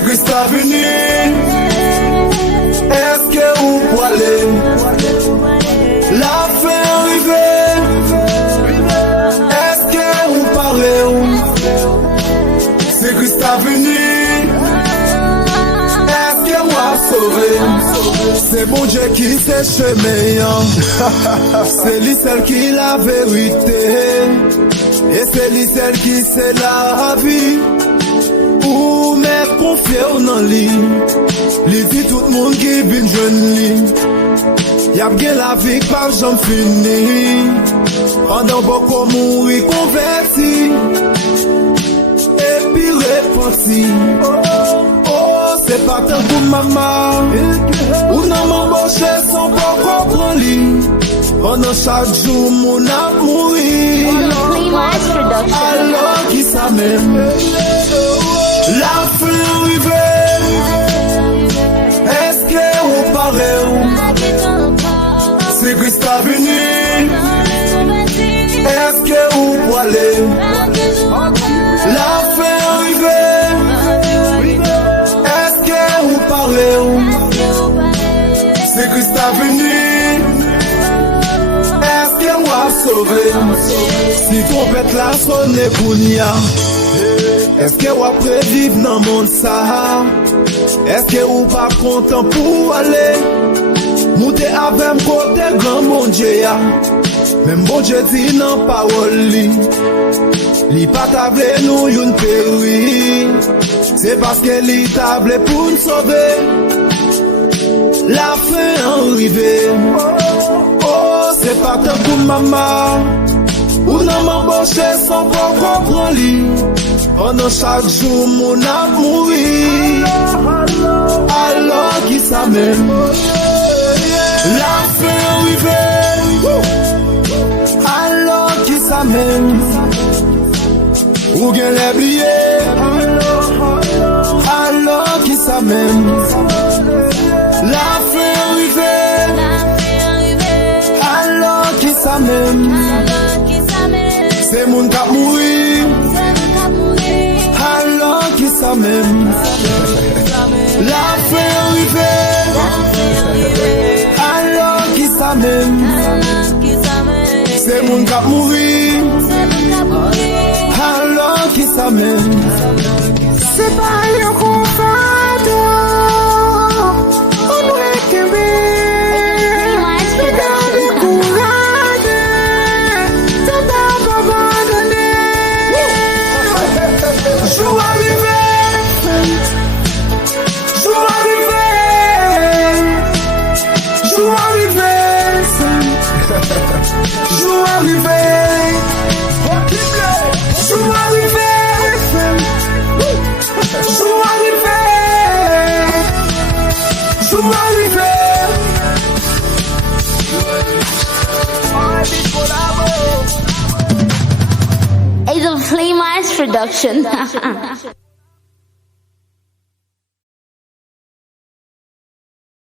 C'est Christa venu. Est-ce que vous pouvez la fin arrivée? Est-ce que vous parlez? C'est Christa venu. Est-ce que moi sauvé? C'est bon Dieu qui sait chemin. C'est lui seul qui la vérité. Et c'est lui seul qui sait la vie. Ou mettre confiance dans lui. Lui dit tout le monde qui vient jeune lui. Y'a bien la vie par j'en fini. Pendant beaucoup mourir converti. Et puis repenti. Oh, c'est pas tant pour maman. Ou non m'embaucher sans pas comprendre lui. Pendant chaque jour mon âme mourit. Alors qui ça même? La fin arrivée. Est-ce que vous parlez? C'est Christa venu. Est-ce que vous pouvez? La fin arrivée. Est-ce que vous parlez? C'est Christa venu. Est-ce que moi sauvé? Si trompette la sonne kounia. Est-ce que vous prévivre dans le monde ça? Est-ce que vous pas content pour aller? Moutez avec côté grand mon Dieu. Même bon Dieu dit non parole li. Li pas table nous une péri. C'est parce que li table pour nous sauver. La fin arrivée. Oh, c'est pas tant pour maman. Ou non m'embaucher sans pas comprendre lui. Pendant chaque jour mon âme mourit. Alors qui ça même? La fin arrivée. Alors qui ça même? Ou bien les billets. Alors qui ça même? La fin arrivée. Alors qui ça même? C'est mon cap mourir. Alors qui ça même? La fin arrivée. Alors qui ça même? C'est mon cap mourir. Alors qui ça même? C'est pas le confort. On doit t'aimer. It's a Flea Minds production.